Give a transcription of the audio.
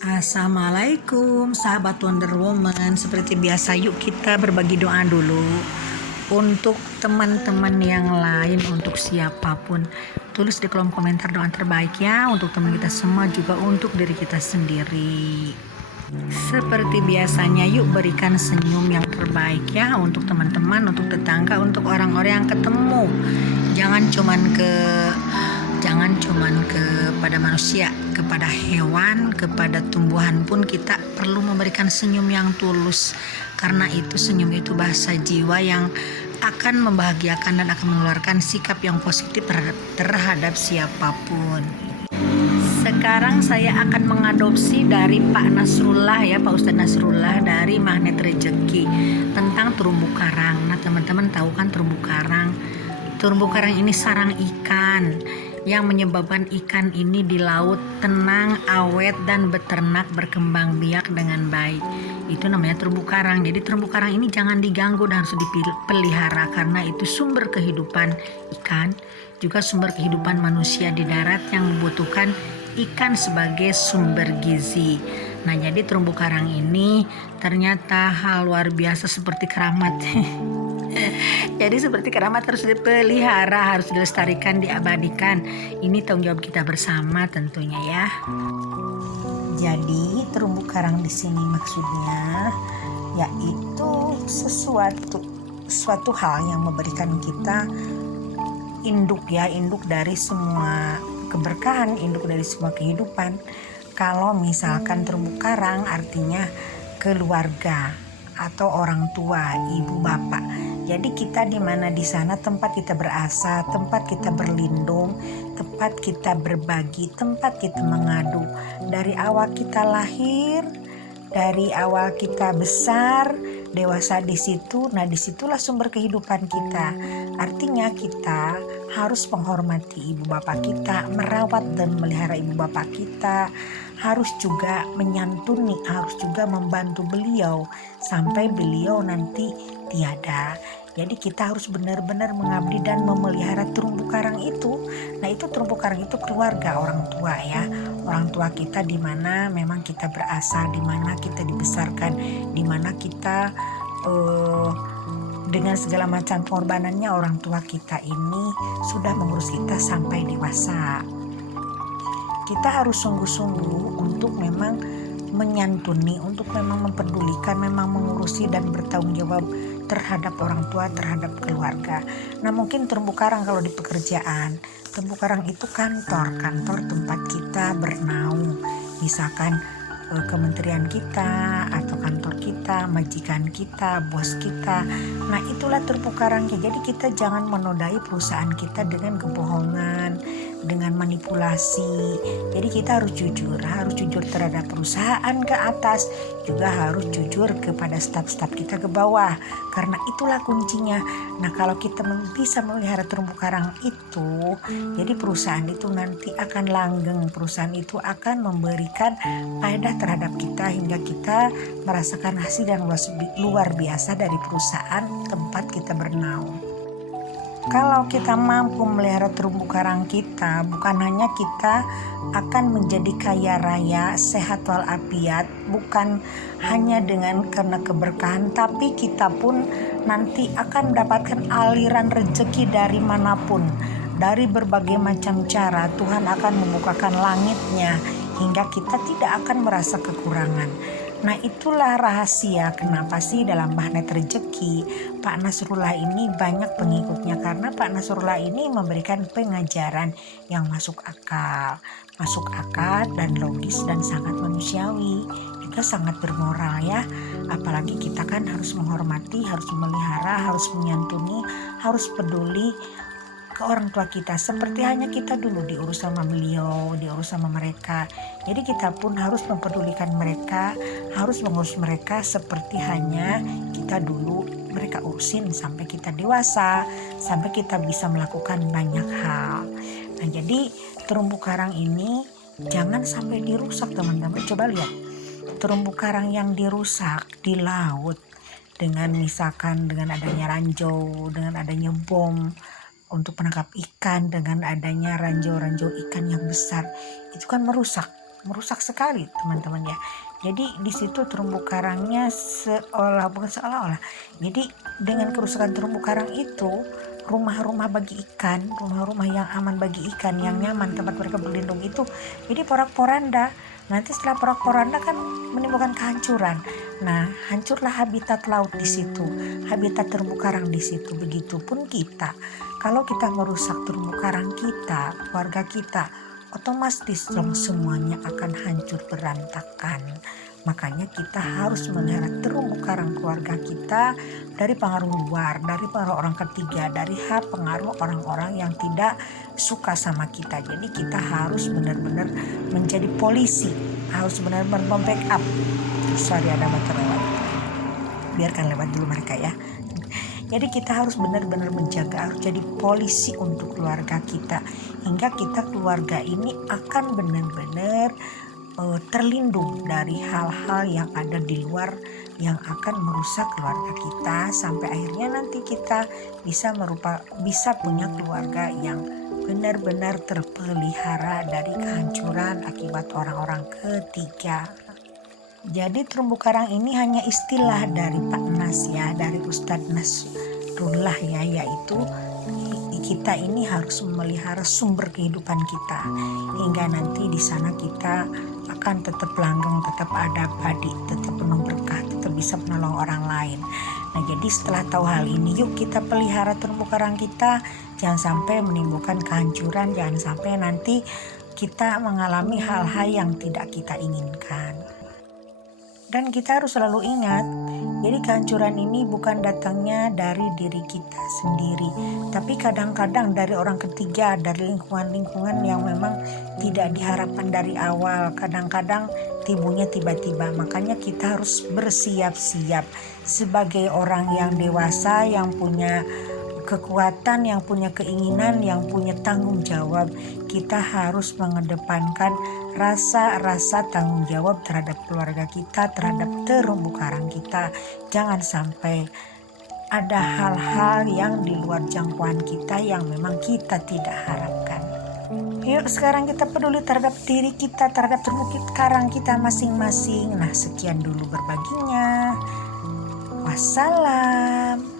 Assalamualaikum sahabat Wonder Woman. Seperti biasa yuk kita berbagi doa dulu untuk teman-teman yang lain, untuk siapapun. Tulis di kolom komentar doa terbaik ya, untuk teman kita semua, juga untuk diri kita sendiri. Seperti biasanya yuk berikan senyum yang terbaik ya, untuk teman-teman, untuk tetangga, untuk orang-orang yang ketemu. Jangan cuman kepada manusia, kepada hewan, kepada tumbuhan pun kita perlu memberikan senyum yang tulus, karena itu senyum itu bahasa jiwa yang akan membahagiakan dan akan mengeluarkan sikap yang positif terhadap siapapun. Sekarang saya akan mengadopsi dari Pak Nasrullah ya, Pak Ustadz Nasrullah dari Magnet Rezeki tentang terumbu karang. Nah teman-teman tahu kan terumbu karang? Terumbu karang ini sarang ikan yang menyebabkan ikan ini di laut tenang, awet, dan beternak berkembang biak dengan baik. Itu namanya terumbu karang. Jadi terumbu karang ini jangan diganggu dan harus dipelihara, karena itu sumber kehidupan ikan, juga sumber kehidupan manusia di darat yang membutuhkan ikan sebagai sumber gizi. Nah jadi terumbu karang ini ternyata hal luar biasa seperti keramat. Jadi seperti keramat harus dipelihara, harus dilestarikan, diabadikan. Ini tanggung jawab kita bersama tentunya ya. Jadi terumbu karang di sini maksudnya yaitu suatu hal yang memberikan kita induk dari semua keberkahan, induk dari semua kehidupan. Kalau misalkan terumbu karang artinya keluarga atau orang tua, ibu bapak. Jadi kita di mana di sana tempat kita berasal, tempat kita berlindung, tempat kita berbagi, tempat kita mengadu. Dari awal kita lahir, dari awal kita besar, dewasa di situ. Nah disitulah sumber kehidupan kita. Artinya kita harus menghormati ibu bapak kita, merawat dan melihara ibu bapak kita, harus juga menyantuni, harus juga membantu beliau sampai beliau nanti tiada. Jadi kita harus benar-benar mengabdi dan memelihara terumbu karang itu. Nah itu terumbu karang itu keluarga, orang tua ya, orang tua kita di mana memang kita berasal, di mana kita dibesarkan, di mana kita dengan segala macam pengorbanannya orang tua kita ini sudah mengurus kita sampai dewasa. Kita harus sungguh-sungguh untuk memang menyantuni, untuk memang mempedulikan, memang mengurusi dan bertanggung jawab terhadap orang tua, terhadap keluarga. Nah mungkin terumbu karang kalau di pekerjaan, terumbu karang itu kantor tempat kita bernaung, misalkan kementerian kita atau kantor kita, majikan kita, bos kita. Nah itulah terumbu karangnya. Jadi kita jangan menodai perusahaan kita dengan kebohongan, dengan manipulasi. Jadi kita harus jujur terhadap perusahaan ke atas, juga harus jujur kepada staf-staf kita ke bawah, karena itulah kuncinya. Nah kalau kita bisa memelihara terumbu karang itu, jadi perusahaan itu nanti akan langgeng, perusahaan itu akan memberikan faedah terhadap kita hingga kita merasakan hasil yang luar biasa dari perusahaan tempat kita bernaung. Kalau kita mampu melihara terumbu karang kita, bukan hanya kita akan menjadi kaya raya, sehat walafiat, bukan hanya karena keberkahan, tapi kita pun nanti akan mendapatkan aliran rezeki dari manapun. Dari berbagai macam cara Tuhan akan membukakan langitnya hingga kita tidak akan merasa kekurangan. Nah itulah rahasia kenapa sih dalam Magnet Rezeki Pak Nasrullah ini banyak pengikutnya, karena Pak Nasrullah ini memberikan pengajaran yang masuk akal dan logis dan sangat manusiawi, juga sangat bermoral ya. Apalagi kita kan harus menghormati, harus memelihara, harus menyantuni, harus peduli ke orang tua kita, seperti hanya kita dulu diurus sama beliau, diurus sama mereka. Jadi kita pun harus mempedulikan mereka, harus mengurus mereka seperti hanya kita dulu mereka urusin sampai kita dewasa, sampai kita bisa melakukan banyak hal. Nah jadi terumbu karang ini jangan sampai dirusak teman-teman. Coba lihat terumbu karang yang dirusak di laut dengan misalkan dengan adanya ranjau, dengan adanya bom untuk penangkap ikan, dengan adanya ranjau-ranjau ikan yang besar, itu kan merusak merusak sekali teman-teman ya. Jadi di situ terumbu karangnya bukan seolah-olah. Jadi dengan kerusakan terumbu karang itu, rumah-rumah bagi ikan, rumah-rumah yang aman bagi ikan, yang nyaman tempat mereka berlindung itu jadi porak-poranda. Nanti setelah porak-poranda kan menimbulkan kehancuran. Nah, hancurlah habitat laut di situ, habitat terumbu karang di situ. Begitupun kita, kalau kita merusak terumbu karang kita, keluarga kita, otomatis dong semuanya akan hancur berantakan. Makanya kita harus memelihara terumbu karang keluarga kita dari pengaruh luar, dari pengaruh orang ketiga, dari pengaruh orang-orang yang tidak suka sama kita. Jadi kita harus benar-benar menjadi polisi, harus benar-benar membackup. Sorry ada motor lewat, biarkan lewat dulu mereka ya. Jadi kita harus benar-benar menjaga, harus jadi polisi untuk keluarga kita, hingga kita keluarga ini akan benar-benar terlindung dari hal-hal yang ada di luar yang akan merusak keluarga kita, sampai akhirnya nanti kita bisa punya keluarga yang benar-benar terpelihara dari kehancuran akibat orang-orang ketiga. Jadi terumbu karang ini hanya istilah dari Pak Nas ya, dari Ustadz Nasrullah ya, yaitu kita ini harus memelihara sumber kehidupan kita hingga nanti di sana kita akan tetap langgeng, tetap ada abadi, tetap penuh berkah, tetap bisa menolong orang lain. Nah, jadi setelah tahu hal ini, yuk kita pelihara terumbu karang kita, jangan sampai menimbulkan kehancuran, jangan sampai nanti kita mengalami hal-hal yang tidak kita inginkan. Dan kita harus selalu ingat, jadi kehancuran ini bukan datangnya dari diri kita sendiri, tapi kadang-kadang dari orang ketiga, dari lingkungan-lingkungan yang memang tidak diharapkan dari awal. Kadang-kadang timbulnya tiba-tiba, makanya kita harus bersiap-siap sebagai orang yang dewasa, yang punya kekuatan, yang punya keinginan, yang punya tanggung jawab. Kita harus mengedepankan rasa tanggung jawab terhadap keluarga kita, terhadap terumbu karang kita. Jangan sampai ada hal-hal yang di luar jangkauan kita yang memang kita tidak harapkan. Yuk sekarang kita peduli terhadap diri kita, terhadap terumbu karang kita masing-masing. Nah, sekian dulu berbaginya. Wassalam.